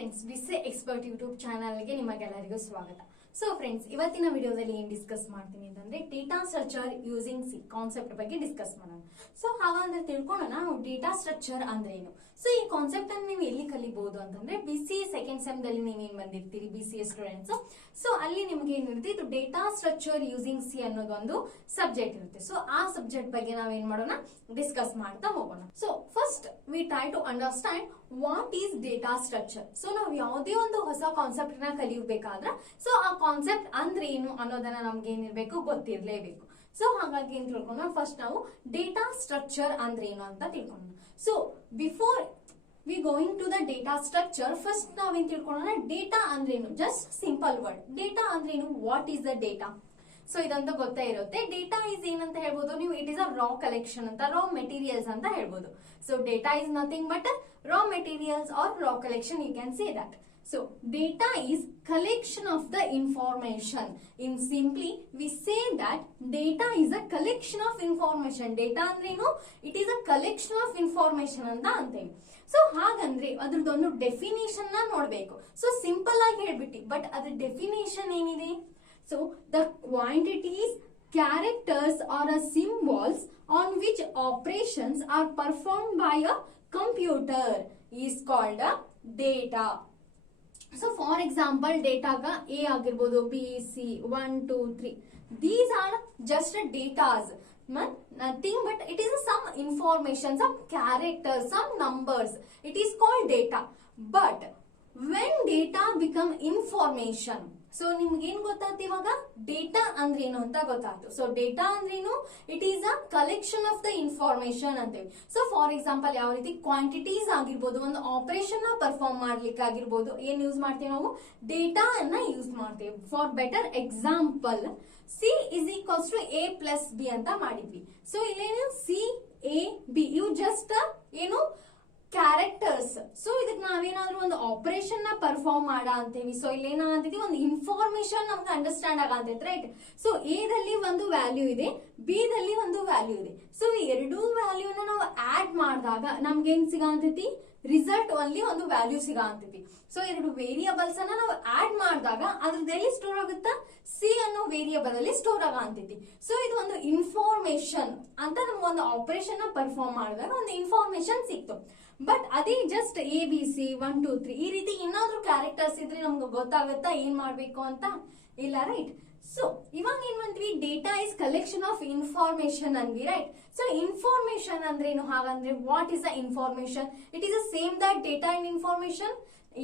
Friends, ಬಿಸಿ expert YouTube ಚಾನಲ್ಗೆ ನಿಮಗೆಲ್ಲರಿಗೂ ಸ್ವಾಗತ. ಸೊ ಫ್ರೆಂಡ್ಸ್, ಇವತ್ತಿನ ವಿಡಿಯೋದಲ್ಲಿ ಏನ್ ಡಿಸ್ಕಸ್ ಮಾಡ್ತೀನಿ ಅಂತಂದ್ರೆ data structure using C concept ಬಗ್ಗೆ ಡಿಸ್ಕಸ್ ಮಾಡೋಣ. ಸೊ ಹಾಗಾದ್ರೆ ತಿಳ್ಕೊಳ್ಳೋಣ ನಾವು ಡೇಟಾ ಸ್ಟ್ರಕ್ಚರ್ ಅಂದ್ರೆ ಏನು. ಸೊ ಈ ಕಾನ್ಸೆಪ್ಟ್ ಅನ್ನು ನೀವು ಎಲ್ಲಿ ಕಲಿಬಹುದು ಅಂತಂದ್ರೆ ಬಿಸಿ ಸೆಕೆಂಡ್ ಸೆಮ್ ದಲ್ಲಿ ನೀವೇನ್ ಬಂದಿರ್ತೀರಿ BCA ಸ್ಟೂಡೆಂಟ್ಸ್. ಸೊ ಅಲ್ಲಿ ನಿಮ್ಗೆ ಏನಿರುತ್ತೆ, ಇದು ಡೇಟಾ ಸ್ಟ್ರಕ್ಚರ್ ಯೂಸಿಂಗ್ ಸಿ ಅನ್ನೋದು ಒಂದು ಸಬ್ಜೆಕ್ಟ್ ಇರುತ್ತೆ. ಸೊ ಆ ಸಬ್ಜೆಕ್ಟ್ ಬಗ್ಗೆ ನಾವೇನ್ ಮಾಡೋಣ, ಡಿಸ್ಕಸ್ ಮಾಡ್ತಾ ಹೋಗೋಣ. So first we try to understand what is data structure. ಸೊ ನಾವು ಯಾವುದೇ ಒಂದು ಹೊಸ ಕಾನ್ಸೆಪ್ಟ್ ನ ಕಲಿಯಬೇಕಾದ್ರೆ ಸೊ ಆ ಕಾನ್ಸೆಪ್ಟ್ ಅಂದ್ರೆ ಏನು ಅನ್ನೋದನ್ನ ನಮ್ಗೆ ಏನಿರ್ಬೇಕು, ಗೊತ್ತಿರ್ಲೇಬೇಕು. ಸೊ ಹಾಗಾಗಿ ಏನ್ ತಿಳ್ಕೊಳ್ಳೋಣ, ಫಸ್ಟ್ ನಾವು ಡೇಟಾ ಸ್ಟ್ರಕ್ಚರ್ ಅಂದ್ರೆ ಏನು ಅಂತ ತಿಳ್ಕೊಳ್ಳೋಣ. So before we going to the data structure, first ನಾವೇನ್ ತಿಳ್ಕೊಳ್ಳೋಣ, ಡೇಟಾ ಅಂದ್ರೆ ಏನು. ಜಸ್ಟ್ ಸಿಂಪಲ್ ವರ್ಡ್, ಡೇಟಾ ಅಂದ್ರೆ ಏನು, what is the data. So ಇದಂತೂ ಗೊತ್ತೇ ಇರುತ್ತೆ. ಡೇಟಾ ಇಸ್ ಏನಂತ ಹೇಳ್ಬೋದು ನೀವು, it is a raw collection ಅಂತ, ರಾ ಮೆಟೀರಿಯಲ್ಸ್ ಅಂತ ಹೇಳ್ಬೋದು. So data is nothing but raw materials or raw collection, you can say that. So data is collection of the information. In simply we say that data is a collection of information. Data ಅಂದ್ರೆ ಏನು, it is a collection of information ಅಂತ ಅಂತೇವೆ. So ಹಾಗಂದ್ರೆ ಅದ್ರದ್ದೊಂದು definition ನ ನೋಡ್ಬೇಕು. So simple ಆಗಿ ಹೇಳ್ಬಿಟ್ಟಿ, but ಅದ್ರ definition ಏನಿದೆ. So the quantities, characters or symbols on which operations are performed by a computer is called a data. So for example, data ga A ಆಗಿರಬಹುದು, B, C, 1, 2, 3. These are just datas. Nothing but it is some information, some characters, some numbers. It is called data. But when data become information, so ನಿಮ್ಗೆ ಏನ್ ಗೊತ್ತಾಯ್ತು ಇವಾಗ, data ಅಂದ್ರೆ ಏನು ಅಂತ ಗೊತ್ತಾಯ್ತು. So data ಅಂದ್ರೆ ಏನು, it is a collection of the information ಅಂತೇಳಿ. ಸೊ ಫಾರ್ ಎಕ್ಸಾಂಪಲ್ ಯಾವ ರೀತಿ ಕ್ವಾಂಟಿಟೀಸ್ ಆಗಿರ್ಬೋದು, ಒಂದು ಆಪರೇಷನ್ ನ ಪರ್ಫಾರ್ಮ್ ಮಾಡ್ಲಿಕ್ಕೆ ಆಗಿರ್ಬೋದು, ಏನ್ ಯೂಸ್ ಮಾಡ್ತೀವಿ ನಾವು, ಡೇಟಾ ಅನ್ನ ಯೂಸ್ ಮಾಡ್ತೀವಿ. For better example, C is equals to A plus B ಅಂತ ಮಾಡಿದ್ವಿ. ಸೊ ಇಲ್ಲೇನು CAB ಇವು ಜಸ್ಟ್ ಏನು ಕ್ಯಾರೆಕ್ಟರ್ಸ್. ಸೊ ಇದಕ್ಕೆ ನಾವೇನಾದ್ರೂ ಒಂದು ಆಪರೇಷನ್ ನ ಪರ್ಫಾರ್ಮ್ ಮಾಡ ಅಂತೀವಿ. ಸೊ ಇಲ್ಲೇನಾಗ್ತೈತಿ, ಒಂದು ಇನ್ಫಾರ್ಮೇಶನ್ ನಮ್ಗೆ ಅಂಡರ್ಸ್ಟ್ಯಾಂಡ್ ಆಗಂತೈತಿ, ರೈಟ್. ಸೊ ಎ ದಲ್ಲಿ ಒಂದು ವ್ಯಾಲ್ಯೂ ಇದೆ, ಬಿ ದಲ್ಲಿ ಒಂದು ವ್ಯಾಲ್ಯೂ ಇದೆ. ಸೊ ಎರಡೂ ವ್ಯಾಲ್ಯೂನ ನಾವು ಆಡ್ ಮಾಡಿದಾಗ ನಮ್ಗೆ ಏನ್ ಸಿಗಂತೈತಿ, ರಿಸಲ್ಟ್ ಅಲ್ಲಿ ಒಂದು ವ್ಯಾಲ್ಯೂ ಸಿಗಂತೈತಿ. ಸೊ ಎರಡು ವೇರಿಯಬಲ್ಸ್ ಅನ್ನ ನಾವು ಆಡ್ ಮಾಡಿದಾಗ ಅದ್ರದ್ದು ಎಲ್ಲಿ ಸ್ಟೋರ್ ಆಗುತ್ತಾ, ಸಿ ಅನ್ನೋ ವೇರಿಯಬಲ್ ಅಲ್ಲಿ ಸ್ಟೋರ್ ಆಗಂತೈತಿ. ಸೊ ಇದು ಒಂದು ಇನ್ಫಾರ್ಮೇಶನ್ ಅಂತ ನಮ್ಗೆ ಒಂದು ಆಪರೇಷನ್ ನ ಪರ್ಫಾರ್ಮ್ ಮಾಡಿದಾಗ ಒಂದು ಇನ್ಫಾರ್ಮೇಶನ್ ಸಿಕ್ತು. ಬಟ್ ಅದೇ ಜಸ್ಟ್ ABC 1, 2, 3 ಈ ರೀತಿ ಏನಾದ್ರೂ ಕ್ಯಾರೆಕ್ಟರ್ಸ್ ಇದ್ರೆ ನಮ್ಗೆ ಗೊತ್ತಾಗುತ್ತಾ ಏನ್ ಮಾಡ್ಬೇಕು ಅಂತ, ಇಲ್ಲ, ರೈಟ್. ಸೊ ಇವಾಗ ಏನ್ ಮಾಡ್ತೀವಿ, data is collection of information ಅಂದ್ವಿ, ರೈಟ್. ಸೊ ಇನ್ಫಾರ್ಮೇಶನ್ ಅಂದ್ರೆ ಏನು, ಹಾಗಂದ್ರೆ what is the information. It is the same that data and information.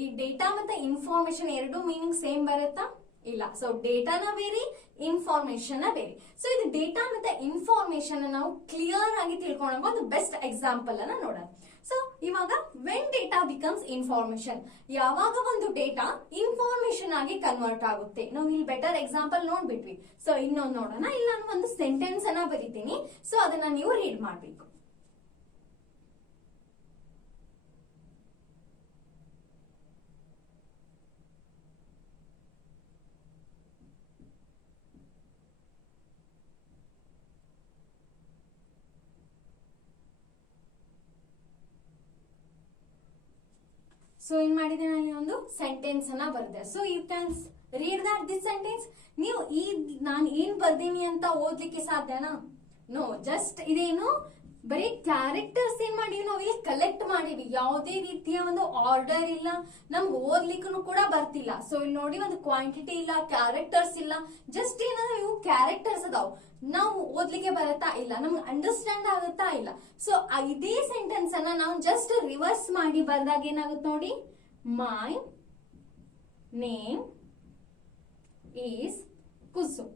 ಈ ಡೇಟಾ ಮತ್ತೆ ಇನ್ಫಾರ್ಮೇಶನ್ ಎರಡು ಮೀನಿಂಗ್ ಸೇಮ್ ಬರುತ್ತಾ, ಇಲ್ಲ. ಸೊ ಡೇಟಾನ ಬೇರೆ, ಇನ್ಫಾರ್ಮೇಶನ್ ಬೇರೆ. ಸೊ ಇದು ಡೇಟಾ ಮತ್ತೆ ಇನ್ಫಾರ್ಮೇಶನ್ ನಾವು ಕ್ಲಿಯರ್ ಆಗಿ ತಿಳ್ಕೊಂಡಾಗ ಒಂದು ಬೆಸ್ಟ್ ಎಕ್ಸಾಂಪಲ್ ಅನ್ನ ನೋಡೋಣ. ಸೊ ಇವಾಗ ವೆನ್ ಡೇಟಾ ಬಿಕಮ್ಸ್ ಇನ್ಫಾರ್ಮೇಶನ್, ಯಾವಾಗ ಒಂದು ಡೇಟಾ ಇನ್ಫಾರ್ಮೇಶನ್ ಆಗಿ ಕನ್ವರ್ಟ್ ಆಗುತ್ತೆ. ನಾವು ಇಲ್ಲಿ ಬೆಟರ್ ಎಕ್ಸಾಂಪಲ್ ನೋಡ್ಬಿಟ್ವಿ. ಸೊ ಇನ್ನೊಂದು ನೋಡೋಣ. ಇಲ್ಲಿ ನಾನು ಒಂದು ಸೆಂಟೆನ್ಸ್ ಅನ್ನ ಬರೀತೀನಿ. ಸೊ ಅದನ್ನ ನೀವು ರೀಡ್ ಮಾಡ್ಬೇಕು. ಸೊ ಏನ್ ಮಾಡಿದೆ, ನಾನು ಒಂದು ಸೆಂಟೆನ್ಸ್ ಅನ್ನ ಬರ್ದೆ. So you can read that this sentence. ನೀವು ನಾನು ಏನ್ ಬರ್ದೀನಿ ಅಂತ ಓದ್ಲಿಕ್ಕೆ ಸಾಧ್ಯನಾ? ನೋ. ಜಸ್ಟ್ ಇದೇನು ಬರೀ ಕ್ಯಾರೆಕ್ಟರ್ಸ್ ಏನ್ ಮಾಡಿವಿ ನಾವು ಇಲ್ಲಿ ಕಲೆಕ್ಟ್ ಮಾಡಿವಿ. ಯಾವುದೇ ರೀತಿಯ ಒಂದು ಆರ್ಡರ್ ಇಲ್ಲ, ನಮ್ಗೆ ಓದ್ಲಿಕ್ಕೂ ಕೂಡ ಬರ್ತಿಲ್ಲ. ಸೊ ಇಲ್ಲಿ ನೋಡಿ, ಒಂದು ಕ್ವಾಂಟಿಟಿ ಇಲ್ಲ, ಕ್ಯಾರೆಕ್ಟರ್ಸ್ ಇಲ್ಲ, ಜಸ್ಟ್ ಏನಂದ್ರೆ ಇವು ಕ್ಯಾರೆಕ್ಟರ್ಸ್ ಅದಾವ್. ನಾವು ಓದ್ಲಿಕ್ಕೆ ಬರತ್ತಾ ಇಲ್ಲ, ನಮ್ಗೆ ಅಂಡರ್ಸ್ಟ್ಯಾಂಡ್ ಆಗುತ್ತಾ ಇಲ್ಲ. ಸೊ ಇದೇ ಸೆಂಟೆನ್ಸ್ ಅನ್ನ ನಾವು ಜಸ್ಟ್ ರಿವರ್ಸ್ ಮಾಡಿ ಬರ್ದಾಗ ಏನಾಗುತ್ತೆ ನೋಡಿ, ಮೈ ನೇಮ್ ಈಸ್ ಕುಸು.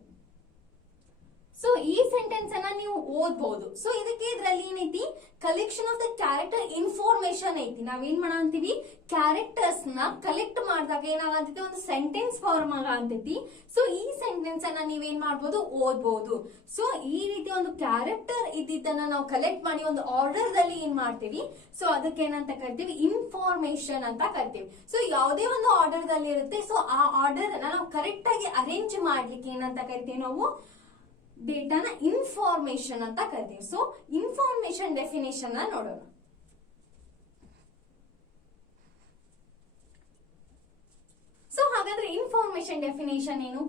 ಸೊ ಈ ಸೆಂಟೆನ್ಸ್ ಅನ್ನ ನೀವು ಓದ್ಬಹುದು. ಸೊ ಇದಕ್ಕೆ ಇದ್ರಲ್ಲಿ ಏನೈತಿ, collection of the character information ಐತಿ. ನಾವೇನ್ ಮಾಡಂತೀವಿ, ಕ್ಯಾರೆಕ್ಟರ್ಸ್ ನ ಕಲೆಕ್ಟ್ ಮಾಡಿದಾಗ ಏನಾಗಂತೈತಿ, ಒಂದು ಸೆಂಟೆನ್ಸ್ ಫಾರ್ಮ್ ಆಗಂತೈತಿ. ಸೊ ಈ ಸೆಂಟೆನ್ಸ್ ಅನ್ನ ನೀವೇನ್ ಮಾಡ್ಬೋದು, ಓದ್ಬಹುದು. ಸೊ ಈ ರೀತಿ ಒಂದು ಕ್ಯಾರೆಕ್ಟರ್ ಇದ್ದಿದ್ದನ್ನ ನಾವು ಕಲೆಕ್ಟ್ ಮಾಡಿ ಒಂದು ಆರ್ಡರ್ ದಲ್ಲಿ ಏನ್ ಮಾಡ್ತೀವಿ, ಸೊ ಅದಕ್ಕೆ ಏನಂತ ಕರಿತೀವಿ, ಇನ್ಫಾರ್ಮೇಶನ್ ಅಂತ ಕರಿತೀವಿ. ಸೊ ಯಾವುದೇ ಒಂದು ಆರ್ಡರ್ ದಲ್ಲಿ ಇರುತ್ತೆ. ಸೊ ಆ ಆರ್ಡರ್ ಅನ್ನ ನಾವು ಕರೆಕ್ಟ್ ಆಗಿ ಅರೇಂಜ್ ಮಾಡ್ಲಿಕ್ಕೆ ಏನಂತ ಕರಿತೀವಿ ನಾವು, ಡೇಟಾನ ಇನ್ಫಾರ್ಮೇಶನ್ ಅಂತ ಕರಿತೀವಿ. ಸೊ ಇನ್ಫಾರ್ಮೇಶನ್ ಡೆಫಿನೇಷನ್ ನೋಡೋಣ. ಇನ್ಫಾರ್ಮೇಶನ್ ಡೆಫಿನೇಷನ್ ಏನು?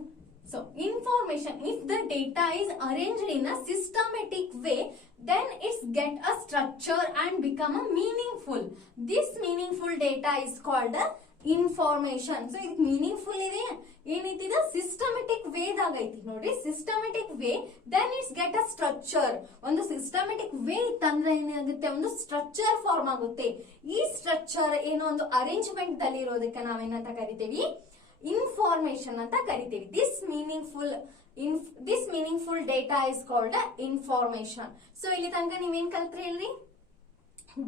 So information, if the data is arranged in a systematic way, then it's get a structure and become a meaningful. This meaningful data is called a information. So it meaningful ಇದೆ, ಏನೈತಿ ಇದು systematic way ದಾಗ ಐತಿ ನೋಡ್ರಿ, systematic way, then it's get a structure. ಒಂದು systematic way ಇತ್ತಂದ್ರೆ ಏನಾಗುತ್ತೆ, ಒಂದು ಸ್ಟ್ರಕ್ಚರ್ ಫಾರ್ಮ್ ಆಗುತ್ತೆ. ಈ ಸ್ಟ್ರಕ್ಚರ್ ಏನೋ ಒಂದು ಅರೇಂಜ್ಮೆಂಟ್ ದಲ್ಲಿ ಇರೋದಕ್ಕೆ ನಾವೇನಂತ ಕರಿತೀವಿ, ಇನ್ಫಾರ್ಮೇಶನ್ ಅಂತ ಕರಿತೀವಿ. This meaningful data is called information. So ಇಲ್ಲಿ ತನಕ ನೀವೇನ್ ಕಲ್ತ್ರಿ ಹೇಳ್ರಿ,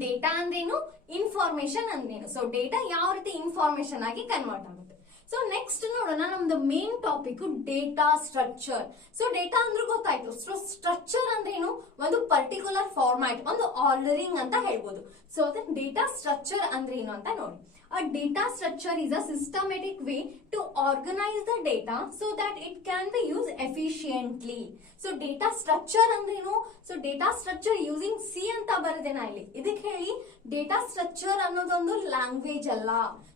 ಡೇಟಾ ಅಂದ್ರೇನು, ಇನ್ಫಾರ್ಮೇಶನ್ ಅಂದ್ರೇನು. ಸೊ ಡೇಟಾ ಯಾವ ರೀತಿ ಇನ್ಫಾರ್ಮೇಶನ್ ಆಗಿ ಕನ್ವರ್ಟ್ ಆಗುತ್ತೆ. ಸೊ ನೆಕ್ಸ್ಟ್ ನೋಡೋಣ, ನಮ್ದು main topic data structure. So data ಅಂದ್ರೆ ಗೊತ್ತಾಯ್ತು, ಸ್ಟ್ರಕ್ಚರ್ ಅಂದ್ರೇನು, ಒಂದು ಪರ್ಟಿಕ್ಯುಲರ್ ಫಾರ್ಮ್ಯಾಟ್, ಒಂದು ಆರ್ಡರಿಂಗ್ ಅಂತ ಹೇಳ್ಬೋದು. ಸೊ ಡೇಟಾ ಸ್ಟ್ರಕ್ಚರ್ ಅಂದ್ರೆ ಏನು ಅಂತ ನೋಡಿ. A data structure is a systematic way to organize the data so that it can be used efficiently. So data structure ಅಂದ್ರೇನು? So data structure using C ಅಂತ ಬರದೇನ ಇಲ್ಲಿ. ಇದಕ್ಕೆ ಹೇಳಿ ಡೇಟಾ ಸ್ಟ್ರಕ್ಚರ್ ಅನ್ನೋದೊಂದು ಲ್ಯಾಂಗ್ವೇಜ್ ಅಲ್ಲ.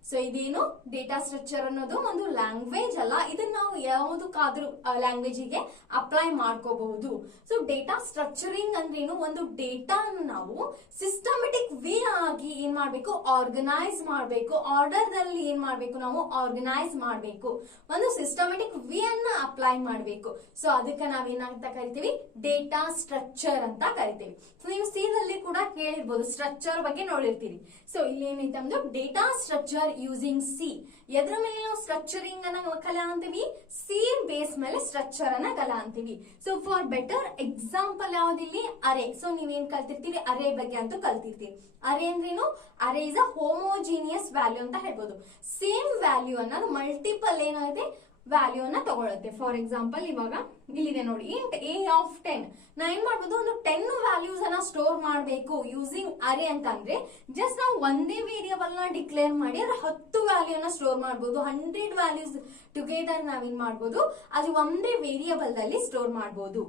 ಸೊ ಇದೇನು, ಡೇಟಾ ಸ್ಟ್ರಕ್ಚರ್ ಅನ್ನೋದು ಒಂದು ಲ್ಯಾಂಗ್ವೇಜ್ ಅಲ್ಲ. ಇದನ್ನ ನಾವು ಯಾವುದಕ್ಕಾದ್ರೂ ಲ್ಯಾಂಗ್ವೇಜಿಗೆ ಅಪ್ಲೈ ಮಾಡ್ಕೋಬಹುದು. ಸೊ ಡೇಟಾ ಸ್ಟ್ರಕ್ಚರಿಂಗ್ ಅಂದ್ರೇನು, ಒಂದು ಡೇಟಾ ನಾವು ಸಿಸ್ಟಮೆಟಿಕ್ ವೇ ಆಗಿ ಏನ್ ಮಾಡ್ಬೇಕು, ಆರ್ಗನೈಸ್ ಮಾಡ್ಬೇಕು. ಆರ್ಡರ್ ದಲ್ಲಿ ಏನ್ ಮಾಡ್ಬೇಕು, ನಾವು ಆರ್ಗನೈಸ್ ಮಾಡ್ಬೇಕು, ಒಂದು ಸಿಸ್ಟಮೆಟಿಕ್ ವೇ ಅನ್ನ ಅಪ್ಲೈ ಮಾಡ್ಬೇಕು. ಸೊ ಅದಕ್ಕೆ ನಾವೇನಂತ ಕರಿತೀವಿ, ಡೇಟಾ ಸ್ಟ್ರಕ್ಚರ್ ಅಂತ ಕರಿತೀವಿ. ಸೊ ನೀವು ಸಿ ದಲ್ಲಿ ಕೂಡ ಕೇಳಿರ್ಬೋದು, ಸ್ಟ್ರಕ್ಚರ್ ಬಗ್ಗೆ ನೋಡಿರ್ತೀರಿ. ಸೊ ಇಲ್ಲಿ ಏನೈತೆ ಅಂದ್ರೆ ಡೇಟಾ ಸ್ಟ್ರಕ್ಚರ್ ಯೂಸಿಂಗ್ ಸಿ. ಎದ್ರ ಮೇಲೆ ನಾವು ಸ್ಟ್ರಕ್ಚರಿಂಗ್ ಅನ್ನ ಕಲ ಅಂತೀವಿ, ಸಿ ಬೇಸ್ ಮೇಲೆ ಸ್ಟ್ರಕ್ಚರ್ ಅನ್ನ ಕಲ ಅಂತೀವಿ. ಸೊ ಫಾರ್ ಬೆಟರ್ ಎಕ್ಸಾಂಪಲ್ ಯಾವ್ದಿಲ್ಲಿ, ಅರೆ. ಸೊ ನೀವೇನ್ ಕಲ್ತಿರ್ತೀರಿ, ಅರೆ ಬಗ್ಗೆ ಅಂತೂ ಕಲ್ತಿರ್ತೀರಿ. ಅರೆ ಅಂದ್ರೇನು, ಅರೆ ಇಸ್ ಅ ಹೋಮೋಜಿನಿಯಸ್ ವ್ಯಾಲ್ಯೂ ಅಂತ ಹೇಳ್ಬೋದು. ಸೇಮ್ ವ್ಯಾಲ್ಯೂ ಅನ್ನೋದು ಮಲ್ಟಿಪಲ್ ಏನಾಗುತ್ತೆ, ವ್ಯಾಲ್ಯೂ ಅನ್ನ ತಗೊಳುತ್ತೆ. ಫಾರ್ ಎಕ್ಸಾಂಪಲ್ ಇವಾಗ ಇಲ್ಲಿದೆ ನೋಡಿ, ಇಂಟ್ ಎ ಆಫ್ 10. ನಾ ಏನ್ ಮಾಡ್ಬೋದು, ಒಂದು 10 ವ್ಯಾಲ್ಯೂಸ್ ಅನ್ನ ಸ್ಟೋರ್ ಮಾಡಬೇಕು ಯೂಸಿಂಗ್ ಅರೆ ಅಂತ ಅಂದ್ರೆ ಜಸ್ಟ್ ನಾವು ಒಂದೇ ವೇರಿಯಬಲ್ ನ ಡಿಕ್ಲೇರ್ ಮಾಡಿ ಅದ್ರ 10 ವ್ಯಾಲ್ಯೂ ನ ಸ್ಟೋರ್ ಮಾಡಬಹುದು. 100 ವ್ಯಾಲ್ಯೂಸ್ ಟುಗೆದರ್ ನಾವೇನ್ ಮಾಡ್ಬೋದು, ಅದು ಒಂದೇ ವೇರಿಯಬಲ್ ದಲ್ಲಿ ಸ್ಟೋರ್ ಮಾಡಬಹುದು.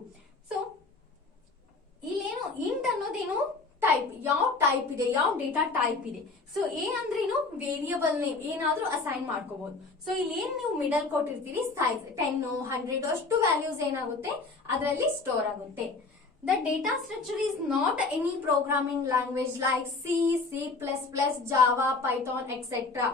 ಸೊ ಇಲ್ಲೇನು ಇಂಟ್ ಅನ್ನೋದೇನು, ಟೈಪ್, ಯಾವ ಟೈಪ್ ಇದೆ, ಯಾವ ಡೇಟಾ ಟೈಪ್ ಇದೆ. ಸೊ ಎ ಅಂದ್ರೇನು, ವೇರಿಯಬಲ್ ನೇಮ್ ಏನಾದ್ರೂ ಅಸೈನ್ ಮಾಡ್ಕೋಬಹುದು. ಸೊ ಇಲ್ಲಿ ಏನ್ ನೀವು ಮಿಡಲ್ ಕೊಟ್ಟಿರ್ತೀರಿ, ಸೈಜ್ 10, 100 ಅಷ್ಟು ವ್ಯಾಲ್ಯೂಸ್ ಏನಾಗುತ್ತೆ ಅದರಲ್ಲಿ ಸ್ಟೋರ್ ಆಗುತ್ತೆ. The data structure is not any programming language like C, C++, Java, Python etcetera.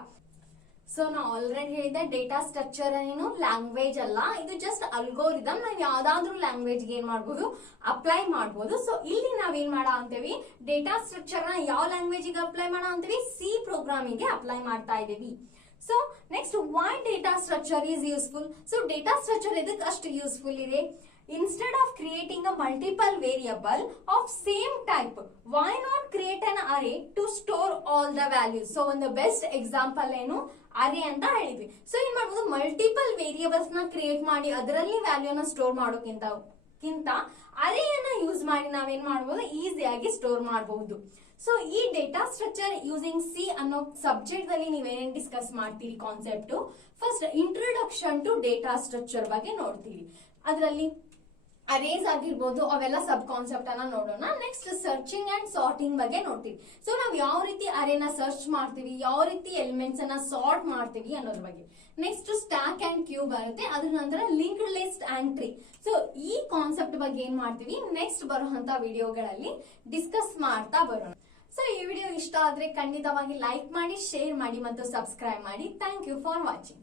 So ನಾ ಆಲ್ರೆಡಿ ಹೇಳಿದೆ, ಡೇಟಾ ಸ್ಟ್ರಕ್ಚರ್ ಏನು ಲ್ಯಾಂಗ್ವೇಜ್ ಅಲ್ಲ, ಇದು ಜಸ್ಟ್ ಅಲ್ಗೋರಿದಮ್. ನಾವು ಯಾವ್ದಾದ್ರು ಲ್ಯಾಂಗ್ವೇಜ್ ಏನ್ ಮಾಡ್ಬೋದು, ಅಪ್ಲೈ ಮಾಡ್ಬೋದು. ಸೊ ಇಲ್ಲಿ ನಾವೇನ್ ಮಾಡ ಅಂತೀವಿ, ಡೇಟಾ ಸ್ಟ್ರಕ್ಚರ್ ನ ಯಾವ ಲ್ಯಾಂಗ್ವೇಜ್ ಗೆ ಅಪ್ಲೈ ಮಾಡ ಅಂತೀವಿ, ಸಿ ಪ್ರೋಗ್ರಾಮಿಂಗ್ ಗೆ ಅಪ್ಲೈ ಮಾಡ್ತಾ ಇದೀವಿ. So next, why data structure is useful. So data structure ಎದಕ್ಕೆ ಅಷ್ಟು ಯೂಸ್ಫುಲ್ ಇದೆ? Instead of creating a multiple variable of same type, why not create an array to store all the values? So ಒಂದು best example ಏನು, ಅರೆ ಅಂತ ಹೇಳಿದ್ವಿ. So ಏನ್ ಮಾಡ್ಬೋದು, ಮಲ್ಟಿಪಲ್ ವೇರಿಯಬಲ್ಸ್ ನ ಕ್ರಿಯೇಟ್ ಮಾಡಿ ಅದರಲ್ಲಿ ವ್ಯಾಲ್ಯೂನ ಸ್ಟೋರ್ ಮಾಡೋಕ್ಕಿಂತ ಅರೆಯನ್ನ ಯೂಸ್ ಮಾಡಿ ನಾವೇನ್ ಮಾಡಬಹುದು, ಈಸಿಯಾಗಿ ಸ್ಟೋರ್ ಮಾಡಬಹುದು. ಸೊ ಈ ಡೇಟಾ ಸ್ಟ್ರಕ್ಚರ್ ಯೂಸಿಂಗ್ ಸಿ ಅನ್ನೋ ಸಬ್ಜೆಕ್ಟ್ ದಲ್ಲಿ ನೀವೇನೇನ್ ಡಿಸ್ಕಸ್ ಮಾಡ್ತೀರಿ concept, first introduction to data structure ಬಗ್ಗೆ ನೋಡ್ತೀವಿ. ಅದರಲ್ಲಿ ಅರೇಸ್ ಆಗಿರ್ಬೋದು, ಅವೆಲ್ಲ ಸಬ್ ಕಾನ್ಸೆಪ್ಟ್ ಅನ್ನ ನೋಡೋಣ. ನೆಕ್ಸ್ಟ್ ಸರ್ಚಿಂಗ್ ಅಂಡ್ ಸಾರ್ಟಿಂಗ್ ಬಗ್ಗೆ ನೋಡ್ತೀವಿ. ಸೊ ನಾವು ಯಾವ ರೀತಿ ಅರೇನ ಸರ್ಚ್ ಮಾಡ್ತೀವಿ, ಯಾವ ರೀತಿ ಎಲಿಮೆಂಟ್ಸ್ ಅನ್ನ ಸಾರ್ಟ್ ಮಾಡ್ತೀವಿ ಅನ್ನೋದ್ರ ಬಗ್ಗೆ. ನೆಕ್ಸ್ಟ್ ಸ್ಟ್ಯಾಕ್ ಅಂಡ್ ಕ್ಯೂ ಬರುತ್ತೆ, ಅದ್ರ ನಂತರ linked list and tree. So ಈ ಕಾನ್ಸೆಪ್ಟ್ ಬಗ್ಗೆ ಏನ್ ಮಾಡ್ತೀವಿ, ನೆಕ್ಸ್ಟ್ ಬರುವಂತ ವಿಡಿಯೋಗಳಲ್ಲಿ ಡಿಸ್ಕಸ್ ಮಾಡ್ತಾ ಬರೋಣ. ಸೊ ಈ ವಿಡಿಯೋ ಇಷ್ಟ ಆದ್ರೆ ಖಂಡಿತವಾಗಿ ಲೈಕ್ ಮಾಡಿ, ಶೇರ್ ಮಾಡಿ ಮತ್ತು ಸಬ್ಸ್ಕ್ರೈಬ್ ಮಾಡಿ. Thank you for watching.